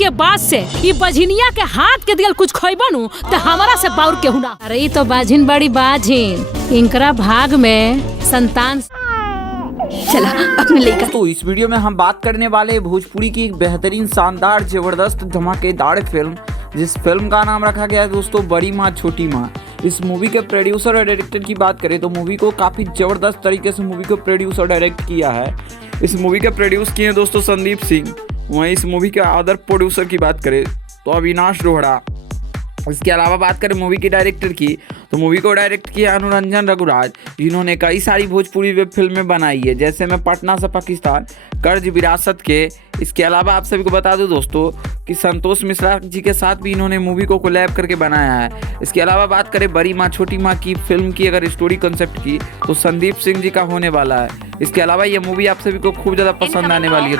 के बाद से ये बझिनिया के हाथ के दियल कुछ खइबनु तो हमारा से बाउर के हुना। अरे ये तो बाझिन बड़ी बाझिन, इनकरा भाग में संतान। चला अपने लेकर। तो इस वीडियो में हम बात करने वाले भोजपुरी की एक बेहतरीन शानदार जबरदस्त धमाकेदार फिल्म, जिस फिल्म का नाम रखा गया है दोस्तों बड़ी माँ छोटी माँ। इस मूवी के प्रोड्यूसर और डायरेक्टर की बात करें तो मूवी को काफ़ी ज़बरदस्त तरीके से मूवी को प्रोड्यूस और डायरेक्ट किया है। इस मूवी के प्रोड्यूस किए हैं दोस्तों संदीप सिंह। वहीं इस मूवी के अदर प्रोड्यूसर की बात करें तो अविनाश रोहड़ा। इसके अलावा बात करें मूवी के डायरेक्टर की तो मूवी को डायरेक्ट किया अनुरंजन रघुराज, जिन्होंने कई सारी भोजपुरी वेब फिल्में बनाई है, जैसे मैं पटना से पाकिस्तान, कर्ज विरासत के। इसके अलावा आप सभी को बता दूं दोस्तों कि संतोष मिश्रा जी के साथ भी इन्होंने मूवी को कोलैब करके बनाया है। इसके अलावा बात करें बड़ी माँ छोटी माँ की फिल्म की अगर स्टोरी कंसेप्ट की तो संदीप सिंह जी का होने वाला है। इसके अलावा ये मूवी आप सभी को खूब ज़्यादा पसंद आने वाली है